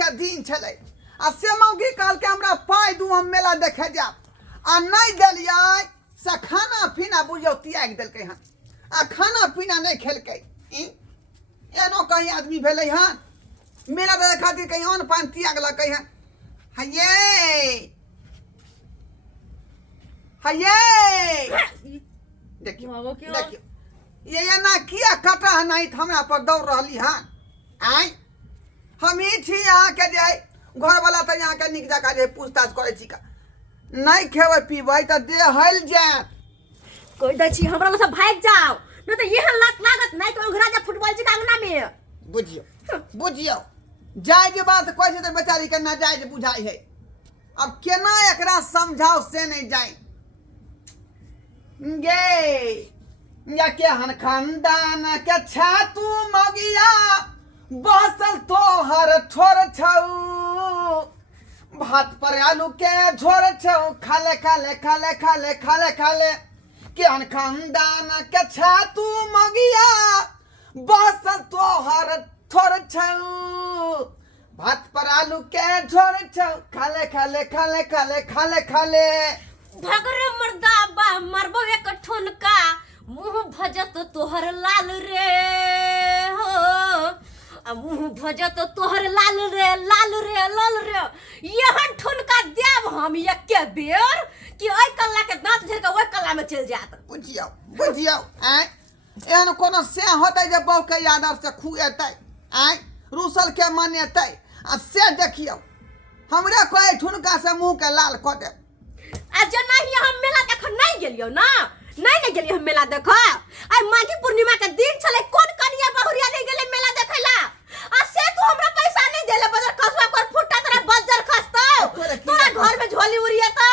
के दिन छलै आ से मौगी कहल के हमरा पाइ दू हम मेला देखे जाब आ नहीं देलियै से खाना पीना बुझियौ त्याग देलकै हन आ खाना पीना नहीं खेलकै एनो कहीं आदमी भेलै हन मेला देखे खातिर कहीं अन्न पानि त्यागलकै हन हये देखियो देखियो ये ना किया कटा नहीं हमरा पर दौड़ रही हन आय हम ही छी यहाँ के जे घर वाला तो यहाँ के निक जका जे पूछताछ करे छी का नहीं खेबै पीबै त देह हल जात कोई दै छी हमरा लग से भाग जाओ नहीं तो यह लात लागत नहीं तो घरा जा फुटबॉल जी का अंगना में बुझियो जायज बात कोई से बेचारी के नाजायज बुझाई है अब केना एकरा समझाओ से नहीं जाए गे या के हन खानदान के छातू मगिया बसल तोहर छोर छौ भात पर आलू के झोर छौ खाले खाले खाले खाले खाले खाले के हन खानदान के छातू मगिया बसल तोहर छोर छौ भात पर आलू के झोर छौ खाले खाले खाले खाले खाले खाले भगरे मर्दाबा मरबो एक ठुनका मुंह भजत तोहर लाल रे हो आ मुंह भजत तोहर लाल रे लाल रे लाल रे यहन ठुनका देब हम एके बेर कि ओइ कल्ला के दांत झड़ के ओइ कल्ला में चल जात बुझियो एहन कोनो से होतै जे बहु के यादव से खुएतै रूसल के मनेतै आ से देखियो हमरे कोई ठुनका से मुंह के लाल क दे आ जना ही हम मेला देख नहीं गेलियो ना नहीं गेलियो हम मेला देख आई माघी पूर्णिमा के दिन छले कोन कनिया बहुरिया नहीं गेले मेला देखेला आ से तू हमरा पैसा नहीं देले बजर खसवा कर फुटा तेरा बजर खसतो तोरा घर में झोली उड़िए तो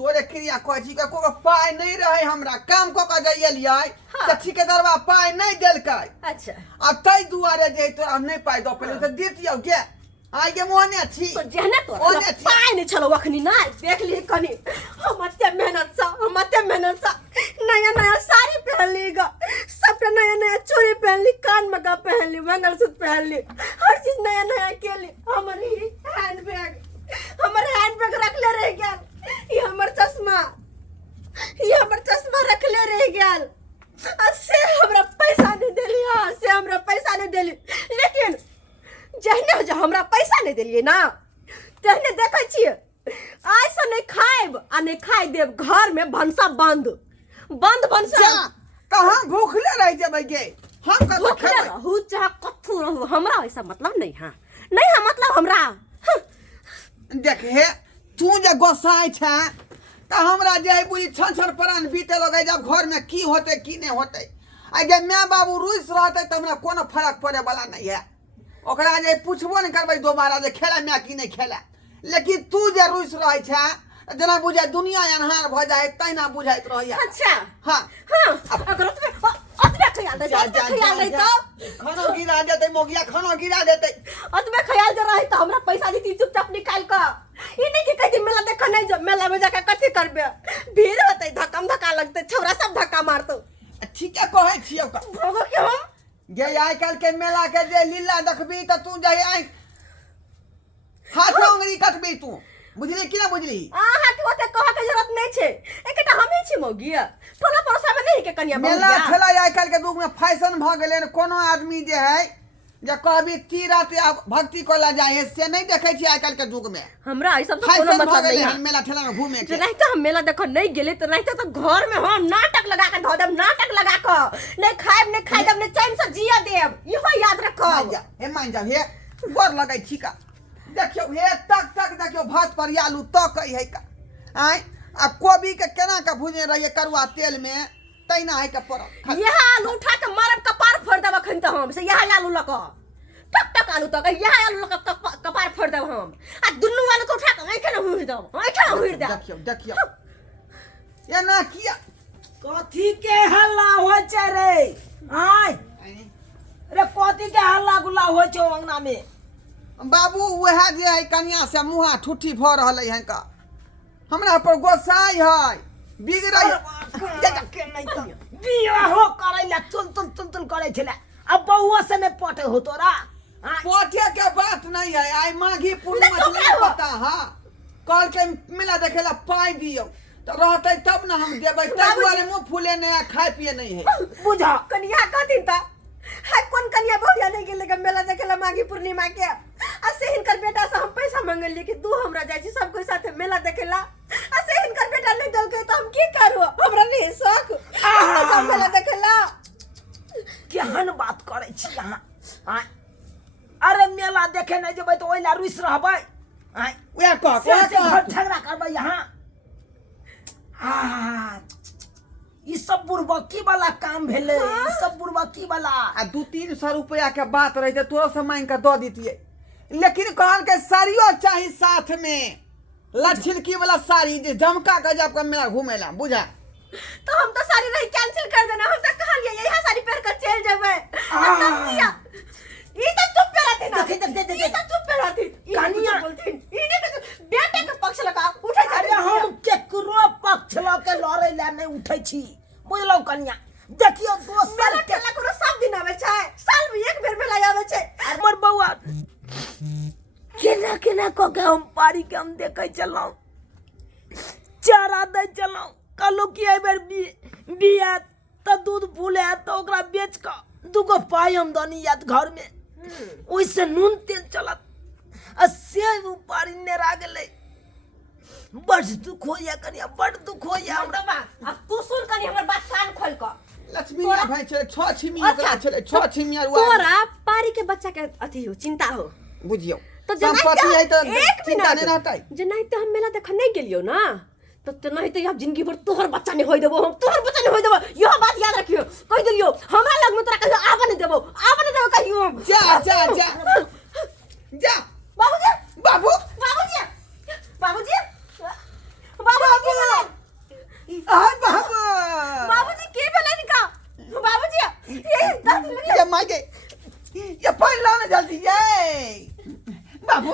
तोरे क्रिया कहै छी को पाई नहीं रहे हमरा काम क के जाइलियै से ठेकेदारवा पाई नहीं देलकै अच्छा अब तै दुआरे जे तोरा नहीं पाई दो पहिले त देतियौ के आई के मोने छी तो जेहने तो पाई नहीं छलो अखनी ना देख ली कनी हम अत्ते मेहनत सा नया नया साड़ी पहन ली ग सब पे नया नया चूड़ी पहन ली कान में का पहन ली मंगलसूत्र पहन ली हर चीज नया नया के ली हमारी हैंड बैग रख ले रह गया ये हमर चश्मा रख ले रह गया से हमरा पैसा नहीं देली से हमरा पैसा नहीं देली लेकिन जहने जो हमरा पैसा नहीं देलिए ना तहने देखै छियै आइ से नहीं खाइब आ नहीं खाइ देब घर में भंसा बंद भंसा कहां भूखले रह जेबै गे हम कतो भूखले रहू चाहे कथू रहू हमरा ऐसा मतलब नहीं है नहीं है मतलब हमरा देख हे तू जे गोसाई छ त हमरा जे बुझी छन प्राण बीते लगे जब घर में की होते की नहीं होते आ जे माय बाबू रुइस रहते त हमरा कोनो फर्क पड़े वाला नहीं है ओकरा जे पूछबो नहीं करबै दोबारा जे खेला मैं की नहीं खेला लेकिन तू जे रुइस रहै छ जना बुझाय दुनिया अन्हार भ जाय तैना बुझाइत रहैया अच्छा हां अगर अतबे ख्याल दे तो खाना गिरा देते मोगिया खाना गिरा देते अतबे ख्याल जे रही त हमरा पैसा दी चुपचाप निकाल क ई नहीं कि कहि मेला देख नहीं जो मेला में जाके कथि करबे भीड़ होतै धक्का लगतै छोरा सब धक्का मारतौ ठीक है कहै छियौ का भोगो के हम गे आइ काल के मेला के जे लीला देखबी त तू जे आई हाथ अंगरी कटबी तू बुझली कि ना बुझली हाथ होते कह के जरूरत नहीं छे एकटा हमें छी मौगिया टोला पड़ोसा में नहीं के कनिया मेला खेला आइ काल के युग में फैशन भ गेलै कोनो आदमी जे है जे कहबी तीरथ या भक्ति कोला जाए से नहीं देखे छी आइ काल के युग में हमरा ई सब तो कोनो मतलब नहीं है मेला ठेला में घूमे के नहीं तो हम मेला देखो नहीं गेले तो नहीं तो घर में हम नाटक लगा के धो देब नाटक लगा के नहीं खाइब नहीं खाइ देब नहीं चैन से जिया देब इहो याद रखो हे मान जा हे गोर लगै छी का देखियो हे तक देखियो भात पर आलू तो कहि है का आइ आ कोबी के केना के भुजे रहिए करुआ तेल में तैना है के पर यह आलू उठा के मारब कपार फोड़ देब अखन त हम से यह आलू लक टक आलू तक यह आलू लक कपार फोड़ देब हम आ दुन्नु आलू को उठा के ऐखे न हुइर देब देखियो ये ना किया कथी के हल्ला हो छ रे आय रे कथी के हल्ला गुल्ला हो छ अंगना में बाबू वह जे है कन्या से मुहा ठुठी भ रहलै है का हमरा पर गोसाई है बिगड़ै के नहीं तो बियाह हो करे ला तुल करे छले अब बहुआ से में पटे हो तोरा पोटे के बात नहीं है आई माघी पूर्णिमा चुप नहीं रहो। पता हां कल के मेला देखेला पाई दियो तो रहते तब ना हम देबै तै दुआरे मुंह फूले नहीं खाए पिए नहीं है बुझा कन्या कथी ता हाय कौन कन्या बहुरिया नहीं गेले के मेला देखेला माघी पूर्णिमा के आ से हिनकर बेटा से हम पैसा मांगलिए कि तू हमरा जाय छी सब कोई साथे मेला देखेला आ से हिनकर बेटा नहीं देलकै तो हम की करू हमरा नहीं शौक सब मेला देखेला केहन बात करे छी अहाँ आय अरे मेला देखे नहीं जेबै तो ओइला रुइस रहबै आय ओए कह से घर झगड़ा करबै यहाँ ई सब बुड़बकी वाला काम भेले ई सब बुड़बकी वाला आ 200-300 रुपया के बात रहते तोरो से मांग के दो दीतिए लेकिन कहल के साड़ियों चाहिए साथ में लछिलकी वाला साड़ी जे जमका गजब का मेला घूमेला बुझा तो हम तो सारी नहीं कैंसिल कर देना हम तो कहलिए यही साड़ी पहन कर चल जेबै तब किया ई तो चुप पे रहती ना देख ई तो चुप पे रहती कन्या बोलती ई ने बेटे के पक्ष लगा उठे अरे हम केकरो पक्ष ल के लड़ै ला नहीं उठै छी बुझलौ कन्या देखियो दोस्त मेला खेला कोनो सब दिन आवे छै साल में एक बेर मेला आवे छै हमर बौआ केना केना क के हम पारी के हम देखै छलौ चारा दै छलौ कहलौ कि एहि बेर बिया त दूध फूले त ओकरा बेच क दुगो पाई आमदनी यात घर में ओइसे नून तेल चलत आ से पारी नेरा गेलै बड़ दुख होइया कनिया बड़ दुख होइया हमरा अब तू सुन कनी हमर बात कान खोल क लक्ष्मी या भाई छे 6 छिमिया अच्छा, चले 6 छिमिया तोरा पारी के बच्चा के अथी हो चिंता हो बुझियो तो संपत्ति है तो एक चिंता नहीं रहता मिनट जे नहीं तो हम मेला देख नहीं गेलियो ना तो नहीं तो अब जिंदगी भर तोहर बच्चा नहीं होई देबो हम तोहर बच्चा नहीं होई देबो यह बात याद रखियो कह दिलियो हमरा लग में तोरा कहियो आबे नहीं देबो कहियो जा बाबूजी बाबू बाबूजी बाबूजी बाबूजी हां बाबू बाबूजी के भेलै निका बाबूजी ये दादी लगे ये मागे ये पानी लाना जल्दी ये बाबू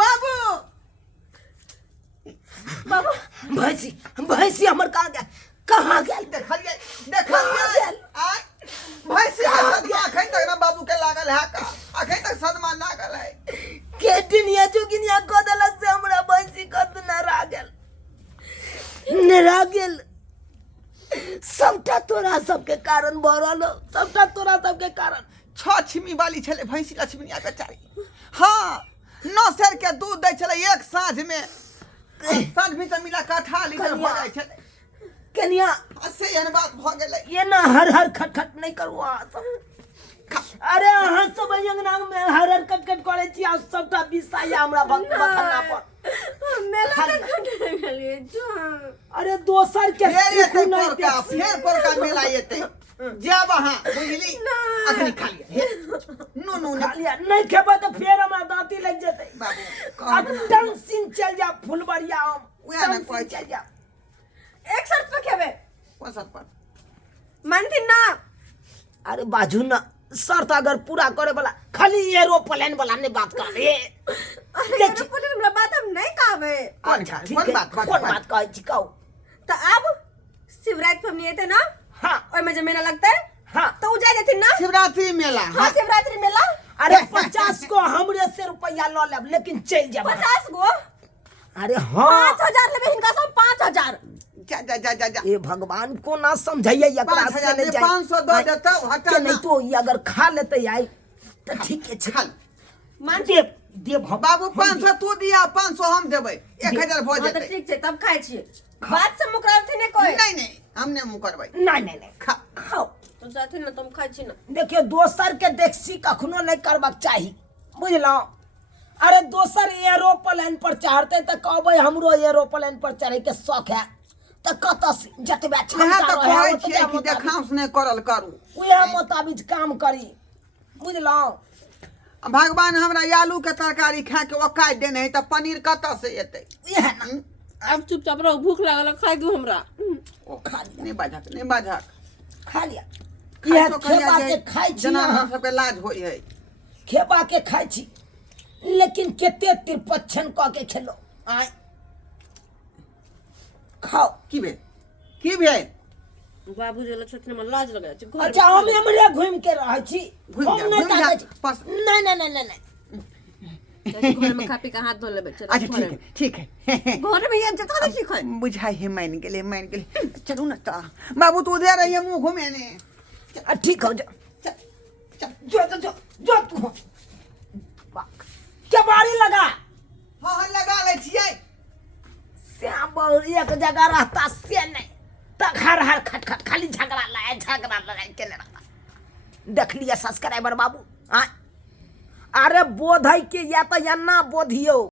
बाबू बाबू भैंसी हमर कहाँ गेल देखलिए आय भैंसी अखन तक ना बाबू के लागल है का अखन तक सदमा लागल है के दुनिया जोगिनिया को देलक से हमरा भैंसी कत नरा गेल सबटा तोरा सबके कारण भरल सबटा तोरा सबके कारण 6 छिमी वाली छले भैंसी लक्ष्मीनिया बेचारी हां 9 सेर के दूध दै छले एक साँझ में साँझ भी तो मिला काठा लीटर हो जाय छले कनिया ऐसे एहन बात भ गेलै ये ना हर खटखट नहीं करू अहाँ सब अरे अहाँ सब अंगना में हर खटखट करे छी आ सबटा बिसाया हमरा बखना पर मेला देखने गेलिए जो अरे दोसर के फेर पर का मेला एते जब अहाँ बुझली अखनी खा लिया नो खालिया नहीं खेबे तो फेर हमरा दांती लग जेतै बाबू अब टेंशन चल जा फुलबरिया हम उया न कोइ चल जा एक शर्त पे खेबे कौन सा पर मानती ना अरे बाजू ना शर्त अगर पूरा करे वाला खाली एरोप्लेन वाला ने बात कर रे अरे एरोप्लेन वाला बात हम नहीं कहबे अच्छा ठीक कौन है बात कौन बात कहै छी कहू तो अब शिवरात्रि में एते ना हां ओय में जे मेला लगता है हां तो उ जाय जथिन ना शिवरात्रि मेला हां शिवरात्रि मेला अरे 50 को हमरे से रुपया ल लेब लेकिन चल जाब 50 गो अरे हां 5000 लेबे हिनका सब 5000 जा ए भगवान को ना समझाइए एकरा से नहीं जाए 500 दो देता हटा के नहीं तो ये अगर खा लेते आई तो ठीक है खा मान देव बाबू 500 तू दिया 500 हम देबै 1000 भ हां तो जेतै ठीक छै तब खाइ छी बात से मुकरावती नहीं कोई नहीं हमने मुंह करबै नहीं खाओ तो जाथिन ना तुम खाइ छी ना देखियो दोसर के देखसी कखनो नहीं करबाक चाही बुझलौ अरे दोसर एरोप्लेन पर चढ़ते त कहबै हमरो एरोप्लेन पर चढ़े के शौक है त कत से जतबे यहां क्षमता तो रहे कहै छियै कि देखांस नहीं करल करू उहे मुताबिक काम करी बुझलौ भगवान हमरा आलू के तरकारी खा के ओकाय देने है त पनीर कत से एतै इहे ना अब चुपचाप रहो भूख लागल खाइ दू हमरा ओ खा लिया नहीं बाजक खा लिया खाइ इहे तो खेपा कहिया के खाइ छी जना अहाँ। हम सबके लाज होई है खेपा के खाइ छी लेकिन केते तिरपच्छन क के खेलो आय खाओ की भेल बाबू जे छथिन में लाज लगा छै घर अच्छा हम हमरे घूम के रहै छी घुमि हम जा, नहीं घुमि जा, ताकै छी पस- नहीं घर में खा पी के हाथ धो लेबे चल अच्छा ठीक है घर में ये जता नहीं खाए बुझाई है मान गेले चलू ना ता बाबू तू दे रही है मुंह घूमे ने ठीक हो जा जो तू क्या बारी लगा हाँ लगा ले छिए श्याम बाबू एक जगह रहता से नहीं तो हर हर खटखट खाली झगड़ा लड़ाई के लड़का देख लिया सब्सक्राइबर बाबू हाँ अरे बोध है कि या तो या ना बोधियो